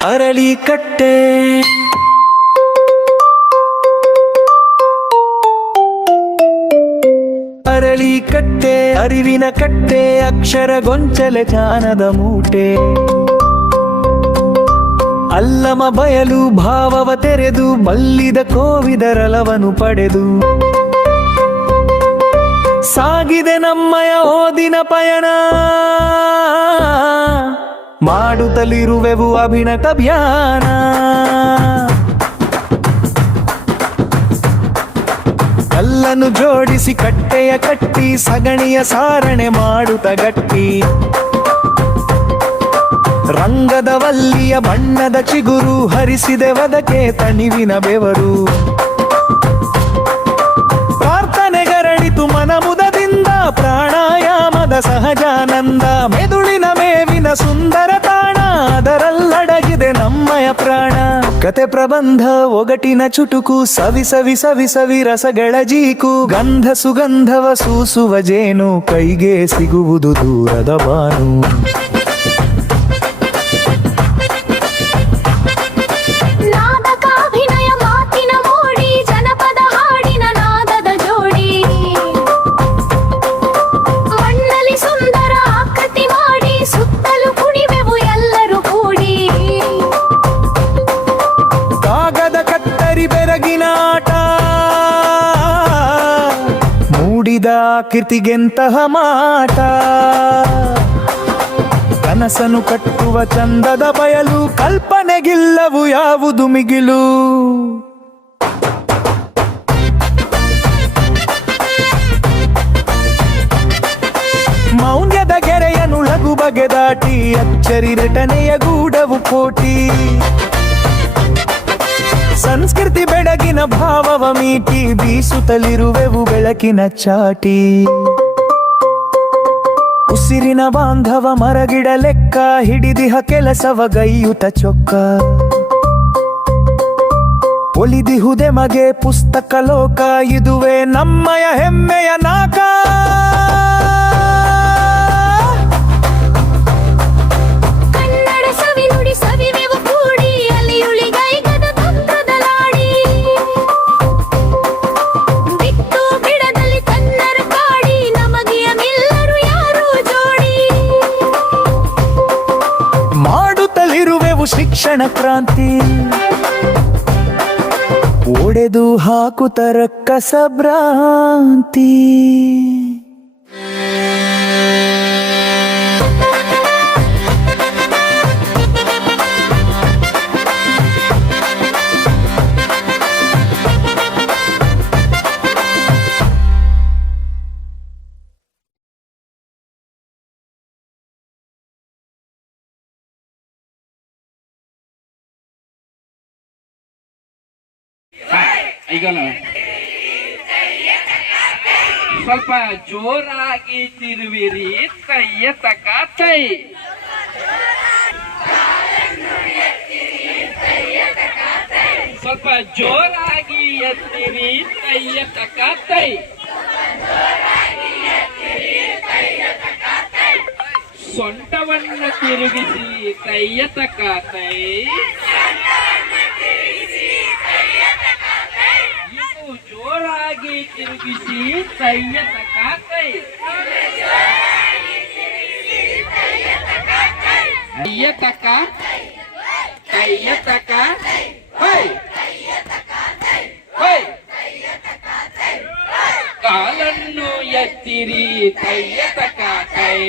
ಅರಳಿಕಟ್ಟೆ ಅರಳಿಕಟ್ಟೆ ಅರಿವಿನ ಕಟ್ಟೆ, ಅಕ್ಷರ ಗೊಂಚಲೆ ಜ್ಞಾನದ ಮೂಟೆ. ಅಲ್ಲಮ ಬಯಲು ಭಾವವ ತೆರೆದು, ಬಲ್ಲಿದ ಕೋವಿದರಲವನು ಪಡೆದು ಸಾಗಿದೆ ನಮ್ಮಯ ಓದಿನ ಪಯಣ. ಮಾಡುತ್ತಲಿರುವೆವು ಅಭಿನತ ಅಭಿಯಾನ. ಕಲ್ಲನ್ನು ಜೋಡಿಸಿ ಕಟ್ಟೆಯ ಕಟ್ಟಿ, ಸಗಣಿಯ ಸಾರಣೆ ಮಾಡುತ್ತ ಗಟ್ಟಿ. ರಂಗದ ವಲ್ಲಿಯ ಬಣ್ಣದ ಚಿಗುರು, ಹರಿಸಿದೆ ವದಕೆ ತಣಿವಿನ ಬೆವರು. ಪ್ರಾರ್ಥನೆಗರಳಿತು ಮನಮುದದಿಂದ, ಪ್ರಾಣಾಯಾಮದ ಸಹಜಾನಂದ. ಮೆದುಳಿನ ಮೇವಿನ ಸುಂದರ ತಾಣ, ಅದರಲ್ಲಡಗಿದೆ ನಮ್ಮಯ ಪ್ರಾಣ. ಕತೆ ಪ್ರಬಂಧ ಒಗಟಿನ ಚುಟುಕು, ಸವಿ ಸವಿ ಸವಿ ಸವಿ ರಸಗಳ ಜೀಕು. ಗಂಧ ಸುಗಂಧವ ಸೂಸುವ ಜೇನು, ಕೈಗೆ ಸಿಗುವುದು ದೂರದ ಬಾನು. ಮೂಡಿದ ಕೀರ್ತಿಗೆಂತಹ ಮಾಟ, ಕನಸನು ಕಟ್ಟುವ ಚಂದದ ಬಯಲು. ಕಲ್ಪನೆಗಿಲ್ಲವು ಯಾವುದು ಮಿಗಿಲು. ಮೌಲ್ಯದ ಗೆರೆಯನು ಲಘು ಬಗೆದಾಟಿ, ಅಚ್ಚರಿ ರಟನೆಯ ಗೂಡವು ಕೋಟಿ. ಸಂಸ್ಕೃತಿ ಬೆಳಗಿನ ಭಾವವ ಮೀಟಿ, ಬೀಸುತ್ತಲಿರುವೆವು ಬೆಳಕಿನ ಚಾಟಿ. ಉಸಿರಿನ ಬಾಂಧವ ಮರಗಿಡ ಲೆಕ್ಕ, ಹಿಡಿದಿಹ ಕೆಲಸವ ಗೈಯುತ ಚೊಕ್ಕ. ಒಲಿದಿಹುದೆ ಮಗೆ ಪುಸ್ತಕ ಲೋಕ, ಇದುವೇ ನಮ್ಮಯ ಹೆಮ್ಮೆಯ ನಾಕ. ಶಿಕ್ಷಣ ಕ್ರಾಂತಿ, ಒಡೆದು ಹಾಕುತ್ತರ ಕಸಭ್ರಾಂತಿ. ಈಗ ಸ್ವಲ್ಪ ಜೋರಾಗಿ ತಿರುವಿರಿ, ತಯ್ಯ ತಕ ತೈ. ಸ್ವಲ್ಪ ಜೋರಾಗಿ ಎತ್ತಿರಿ, ತಯ್ಯ ತಕ ತೈ. ಸೊಂಟವನ್ನ ತಿರುಗಿಸಿ, ತಯ್ಯ ತಕ ತೈ. ಜೋರಾಗಿ ತಿರುಗಿಸಿ, ತಯ್ಯ ತಕ ತೈ. ತಯ್ಯ ತಕ ತಯ್ಯ ತಕ ಹೈ ಹೈ. ಕಾಲನ್ನು ಎತ್ತಿರಿ, ತಯ್ಯ ತಕ ತೈ.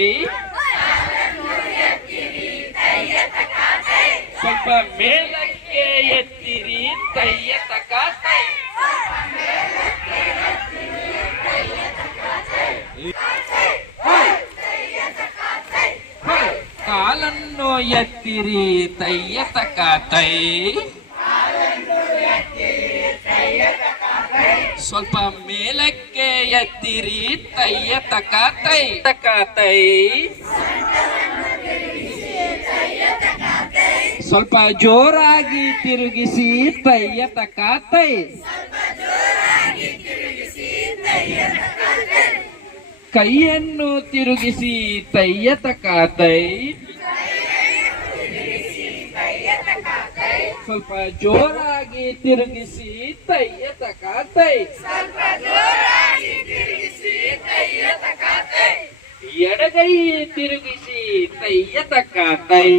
ಸ್ವಲ್ಪ ಮೇಲಕ್ಕೆ ಎತ್ತಿರಿ, ತಯ್ಯ ತಕ ತೈ. ಕಾಲನ್ನು ಎತ್ತಿರಿ, ತಯ್ಯ ತಕ ತೈ. ಸ್ವಲ್ಪ ಮೇಲಕ್ಕೆ ಎತ್ತಿರಿ, ತಯ್ಯ ತಕ ತೈ ತಕ ತೈ. ಸ್ವಲ್ಪ ಜೋರಾಗಿ ತಿರುಗಿಸಿ, ತಯ್ಯ ತಕ ತೈ. ಕೈಯನ್ನು ತಿರುಗಿಸಿ, ತಯ್ಯ ತಕ ತೈ. ಸ್ವಲ್ಪ ಜೋರಾಗಿ ತಿರುಗಿಸಿ ತಯ್ಯ ತಕ ತೈ. ಎಡಗೈ ತಿರುಗಿಸಿ ತಯ್ಯ ತಕ ತೈ.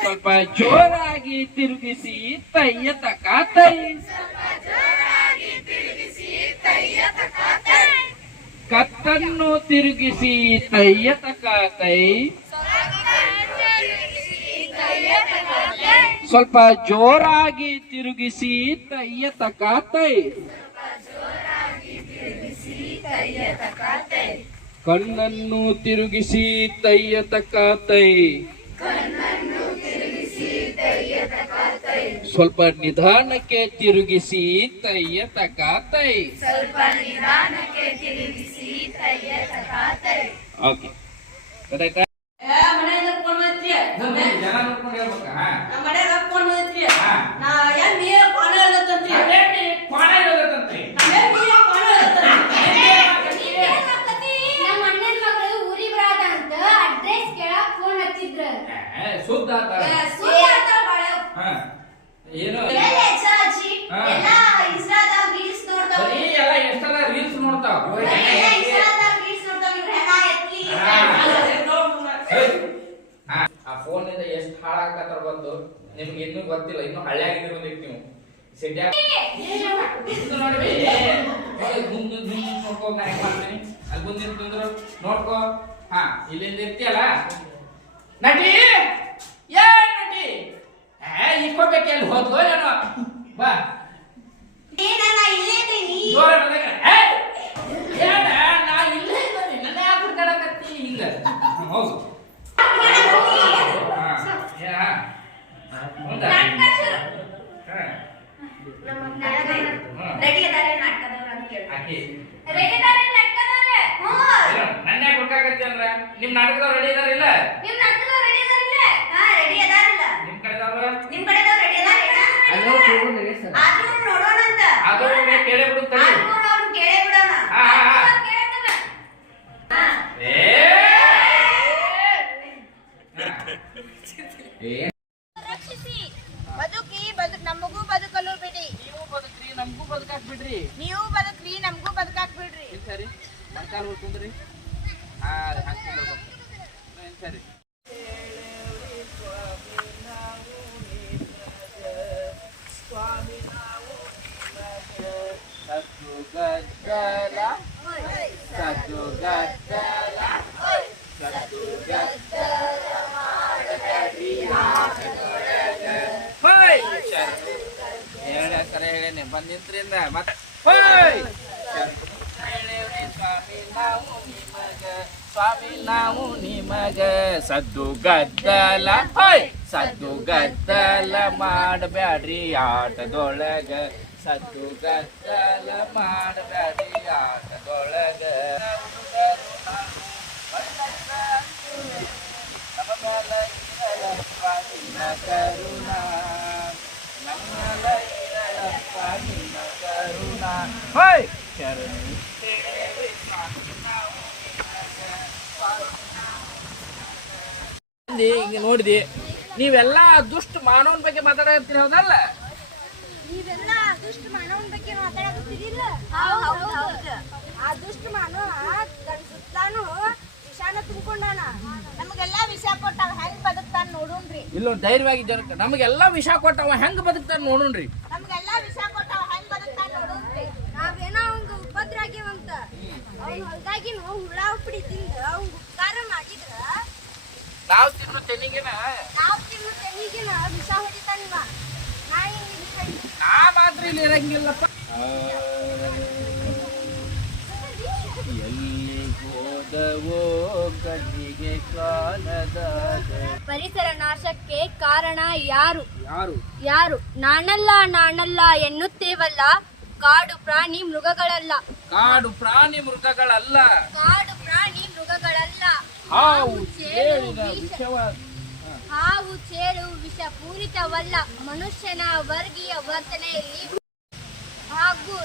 ಸ್ವಲ್ಪ ಜೋರಾಗಿ ತಿರುಗಿಸಿ ತಯ್ಯ ತಕ ತೈ. ಕತ್ತನ್ನು ತಿರುಗಿಸಿ ತಯ್ಯ ತಕ ತೈ. ಸ್ವಲ್ಪ ಜೋರಾಗಿ ತಿರುಗಿಸಿ ತಯ್ಯ ತಕ ತೈ. ಕಣ್ಣನ್ನು ತಿರುಗಿಸಿ ತಯ್ಯ ತಕ ತೈ. ಸ್ವಲ್ಪ ನಿಧಾನಕ್ಕೆ ತಿರುಗಿಸಿ ತಯ್ಯ ತಕ ತೈ. ಓಕೆ ಗೊತ್ತಾಯ್ತಾ? ಜನ ನೋಡ್ಕೊಂಡು ಹೇಳ್ಬೇಕಾ? ಸುದ್ದ ಏನು ಎಷ್ಟೆಲ್ಲ ರೀಲ್ಸ್ ನೋಡ್ತಾವ. ಆ ಫೋನ್ ಇಂದ ಎಷ್ಟು ಹಾಳಾಗತ್ತಾರ ಗೊತ್ತು ನಿಮ್ಗೆ ಇನ್ನೂ ಗೊತ್ತಿಲ್ಲ. ಇನ್ನು ಹಳ್ಳಿಯಾಗಿದ್ರೆ ಬಂದಿತ್ತು ನೀವು ಸಿಡ್ಯಾಗ ನೋಡ್ಕೋ. ನಾ ಹೆಂಗ್ ಮಾಡ್ತೀನಿ ಅಲ್ಲಿ ಬಂದಿರ್ತಂದ್ರು ನೋಡ್ಕೋ. ಹಾ ಇಲ್ಲಿಂದ ಇರ್ತೀಯಲ್ಲ ನಟಿ. ಏ ನಟಿ ಇಕ್ಕೋಬೇಕು ಎಲ್ಲಿ ಹೋದ್ಲು ಏನೋ. ಬಾ ಜೋರ ನಾ ಇಲ್ಲೇ ಇದ್ದೀನಿ. ನನ್ನ ಯಾಕೆ ಹುಡ್ಕಾಡಕತ್ತಿ ಹಿಂಗ? ಹೌದು ನನ್ನ ಯಾಕೆ ಹುಡ್ಕಾಕತ್ತಿ ಅಂದ್ರ ನಿಮ್ ನಾಟಕದವ್ರು ರೆಡಿ ಇದಾರಿಲ್ಲ? ನಿಮ್ ಕಡೆದವ್ರು ಅದು ಕೇಳೇ ಬಿಡುತ್ತೆ. ನಮಗೂ ಬದುಕಲು ಬಿಡಿ. ನೀವು ಬದುಕ್ರಿ ನಮಗೂ ಬದುಕಾಕ್ ಬಿಡ್ರಿ. ನೀವು ಬದುಕ್ರಿ ನಮಗೂ ಬದುಕಾಕ್ ಬಿಡ್ರಿ. ಸರಿ ಮಣ್ಕಾಲ್ ಹೋಗ್ತಂದ್ರಿ. ಹಾ ಹಂಗೆ ಸರಿ. ಸ್ವಾಮಿ ನಾವು ಸದ್ದು ಗದ್ದಲ ಸದ್ದು ಗದ್ದಲ ಸದ್ದು ಗದ್ದಲ ಮಾಡಬೇಡಿ. ಎರಡೇ ಸಲ ಹೇಳೇನೆ ಬಂದ್ ನಿಂತ್ರಿಂದ ಮತ್ತೆ ಸ್ವಾಮಿ ನಾವು ನಿಮಗ ಸದ್ದು ಗದ್ದಲ ಸದ್ದು ಗದ್ದಲ ಮಾಡಬ್ಯಾಡ್ರಿ ಆಟದೊಳಗ. ಸದ್ದು ಗದ್ದಲ ಮಾಡಬ್ಯಾಡ್ರಿ ಆಟದೊಳಗ. ಕರುಣಾ ನಮ್ಮಲ ಇರಲಪ್ಪ ನಿನ್ನ ಕರುಣಾ. ಹಿಂಗೆ ನೋಡಿದಿ ನೀವೆಲ್ಲ ದುಷ್ಟ ಮಾನವನ ಬಗ್ಗೆ ಮಾತಾಡತ್ತೀರಿ ಹೌದಲ್ಲ? ನೀವೆಲ್ಲ ದುಷ್ಟ ಮಾನವನ ಬಗ್ಗೆ ಮಾತಾಡಕತ್ತೀರಿಲ್ಲ? ಆ ದುಷ್ಟ ಮಾನವ ಸುತ್ತಾನು ವಿಷಾನ ತುಂಬಿಕೊಂಡಾನ. ನಮಗೆಲ್ಲ ವಿಷ ಕೊಟ್ಟಾವ ಹೆಂಗ್ ಬದುಕ್ತಾನ ನೋಡೋಣ್ರಿ. ಇಲ್ಲೊಂದು ಧೈರ್ಯವಾಗಿ ಜನಕ್ಕೆ ನಮಗೆಲ್ಲ ವಿಷ ಕೊಟ್ಟವ ಹೆಂಗ್ ಬದುಕ್ತಾನ ನೋಡೋಣ್ರಿ. ನಮಗೆಲ್ಲ ವಿಷ ಕೊಟ್ಟಾವ ಹೆಂಗ್ ಬದುಕ್ತಾನ ನೋಡೋಣ್ರಿ. ನಾವೇನೋ ಅವಂಗ ಉಪದ್ರ ಆಗ್ಯವಂತ ಅವ್ನ ಹೊಲ್ದಾಗಿನ ಹುಳ ಉಪ್ಪಡಿ ತಿಂದ ಅವಂಗ ಉಪಕಾರ ಮಾಡಿದ್ರ ನಾವು ತಿನ್ನು ತೆನಿಗೆನ ವಿಷ ಹೊಡಿತಾನಿವ. ನಾ ಮಾತ್ರ ಇಲ್ಲಿ ಇರಂಗಿಲ್ಲಪ್ಪ. ಎಲ್ಲಿ ಹೋದವೋ ಕಣ್ಣಿಗೆ ಕಾಣದಾಗ. ಪರಿಸರ ನಾಶಕ್ಕೆ ಕಾರಣ ಯಾರು? ಯಾರು ಯಾರು? ನಾನಲ್ಲ ಎನ್ನುತ್ತೇವಲ್ಲ. ಕಾಡು ಪ್ರಾಣಿ ಮೃಗಗಳಲ್ಲ. ಕಾಡು ಪ್ರಾಣಿ ಮೃಗಗಳಲ್ಲ. ಕಾಡು ಪ್ರಾಣಿ ಮೃಗಗಳಲ್ಲ. ಹಾವು ಚೇಳಿನ ವಿಷವ. ಹಾವು ಚೇಳು ವಿಷ ಪೂರಿತವಲ್ಲ. ಮನುಷ್ಯನ ವರ್ಗೀಯ ವರ್ತನೆಯಲ್ಲಿ ಹಾಗೂ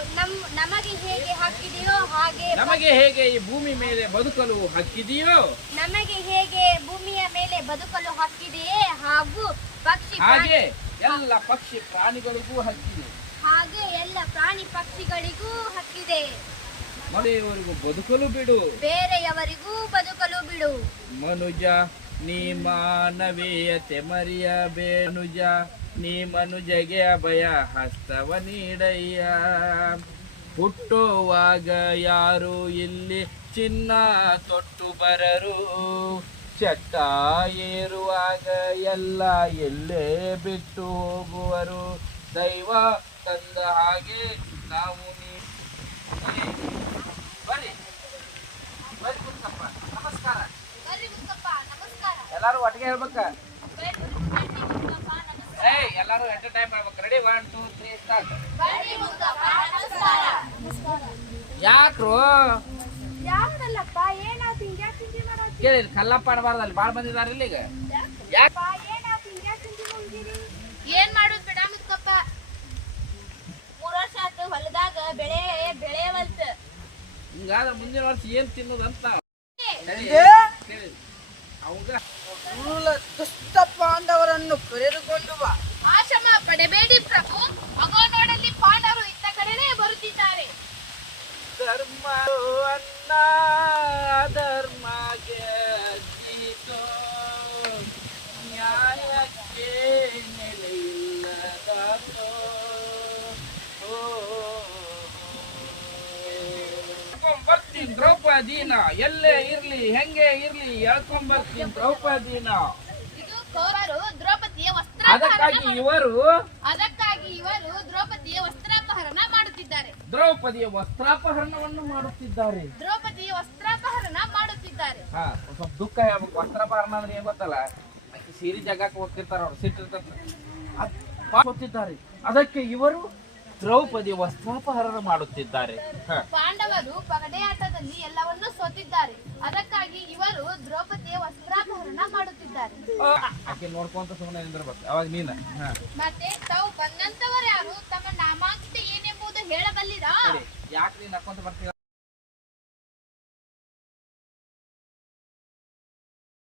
ನಮಗೆ ಹೇಗೆ ಹಕ್ಕಿದೆಯೋ ಹಾಗೆ ನಮಗೆ ಹೇಗೆ ಈ ಭೂಮಿ ಮೇಲೆ ಬದುಕಲು ಹಕ್ಕಿದೆಯೋ ನಮಗೆ ಹೇಗೆ ಭೂಮಿಯ ಮೇಲೆ ಬದುಕಲು ಹಕ್ಕಿದೆ ಹಾಗೂ ಪಕ್ಷಿ ಹಾಗೆ ಎಲ್ಲ ಪಕ್ಷಿ ಪ್ರಾಣಿಗಳಿಗೂ ಹಕ್ಕಿದೆ. ಹಾಗೆ ಎಲ್ಲ ಪ್ರಾಣಿ ಪಕ್ಷಿಗಳಿಗೂ ಹಕ್ಕಿದೆ. ಮನೆಯವರಿಗೂ ಬದುಕಲು ಬಿಡು, ಬೇರೆಯವರಿಗೂ ಬದುಕಲು ಬಿಡು. ಮನುಜ ನೀ ಮಾನವೀಯತೆ ಮರೆಯಬೇನುಜ, ನೀ ಮನುಜಗೆ ಅಭಯ ಹಸ್ತವ ನೀಡಯ್ಯ. ಹುಟ್ಟುವಾಗ ಯಾರು ಇಲ್ಲಿ ಚಿನ್ನ ತೊಟ್ಟು ಬರರು, ಚಟ್ಟ ಏರುವಾಗ ಎಲ್ಲ ಎಲ್ಲೇ ಬಿಟ್ಟು ಹೋಗುವರು. ದೈವ ತಂದ ಹಾಗೆ ನಾವು ಬರ್ರಿ ಬರ್ರಿ ಮುತ್ತಪ್ಪ, ನಮಸ್ಕಾರ. ಎಲ್ಲಾರು ಒಟ್ಟಿಗೆ ಹೇಳ್ಬೇಕ. ಎಲ್ಲಾರು ಎಟ್ ಎ ಟೈಮ್ ಮಾಡ್ಬೇಕು. Ready 1 2 3 start. ಯಾಕ್ರು ಯಾಕಲ್ಲಪ್ಪ ಏನಾಯ್ತು ಹಿಂಗ್ಯಾಕ್ ಚಿಂತೆ ಮಾಡತ್ತಿ? ಕೇಳಿ ಕಲ್ಲಪ್ಪ ಅನ್ಬಾರ್ದು, ಅಲ್ಲಿ ಭಾಳ ಬಂದಿದಾರ ಇಲ್ಲಿ ಈಗ. ಏನ್ ಮಾಡುದ್ ಬಿಡ ಮುತ್ತಪ್ಪ, 3 ವರ್ಷ ಆತು ಹೊಲದಾಗ ಬೆಳೆಯವಲ್ತ. ಹಿಂಗಾದ್ರೆ ಮುಂದಿನ ವರ್ಷ ಏನ್ ತಿನ್ನೋದಂತ ಅವಂಗ ದುಷ್ಟ ಪಾಂಡವರನ್ನು ಕರೆದುಕೊಂಡು ಬಾ. ಆಶ್ರಮ ಪಡೆಬೇಡಿ ಪ್ರಭು, ಮಗೋ ನೋಡಲ್ಲಿ ಪಾಂಡವರು ಇತ್ತ ಕಡೆನೇ ಬರುತ್ತಿದ್ದಾರೆ. ಧರ್ಮ ಅನ್ನ ಧರ್ಮ ಗೆದ್ದಿತೋ, ನ್ಯಾಯಕ್ಕೆ ನೆಲೆಯಿಲ್ಲದಾತೋ. ಬರ್ತೀನಿ ದ್ರೌಪದಿನ, ಎಲ್ಲೇ ಇರ್ಲಿ ಹೆಂಗೆ ಇರ್ಲಿ ಹೇಳ್ಕೊಂಬರ್ತೀನಿ ದ್ರೌಪದಿನ. ಇದು ಕೌರವರು ದ್ರೌಪದಿಯ ಅದಕ್ಕಾಗಿ ಇವರು ದ್ರೌಪದಿಯ ವಸ್ತ್ರಾಪಹರಣ ಮಾಡುತ್ತಿದ್ದಾರೆ. ದ್ರೌಪದಿಯ ವಸ್ತ್ರಾಪಹರಣವನ್ನು ಮಾಡುತ್ತಿದ್ದಾರೆ. ಹಾ, ಸ್ವಲ್ಪ ದುಃಖ ಹೇಳ್ಬೇಕು. ವಸ್ತ್ರಾಪಹರಣ ಅಂದ್ರೆ ಏನ್ ಗೊತ್ತಲ್ಲ, ಸೀರೆ ಜಗಕ್ಕೆ ಹೋಗ್ತಿರ್ತಾರ, ಅವ್ರು ಸಿಟ್ಟಿರ್ತಾರೆ. ಅದಕ್ಕೆ ಇವರು ದ್ರೌಪದಿ ವಸ್ತ್ರಾಪಹರಣ ಮಾಡುತ್ತಿದ್ದಾರೆ. ಪಾಂಡವರು ಪಗಡೆಯಾಟದಲ್ಲಿ ಎಲ್ಲವನ್ನೂ ಸೋತಿದ್ದಾರೆ. ಅದಕ್ಕಾಗಿ ಇವರು ದ್ರೌಪದಿಯ ವಸ್ತ್ರಾಪಹರಣ ಮಾಡುತ್ತಿದ್ದಾರೆ. ಆಕೆ ನೋಡ್ಕೊಂತ ಸುಮ್ಮನೆ ನಿಂದಿರ್ಬೇಕು. ಅವಾಗ ನೀನ ಮತ್ತೆ ತಾವು ಬಂದಂತವರು ಯಾರು, ತಮ್ಮ ನಾಮಾಂಕಿತ ಏನೆಂಬುದು ಹೇಳಬಲ್ಲಿರಾ? ಯಾಕೆ ನೀನ್ ಹಾಕೊಂತ ಬರ್ತೀರ?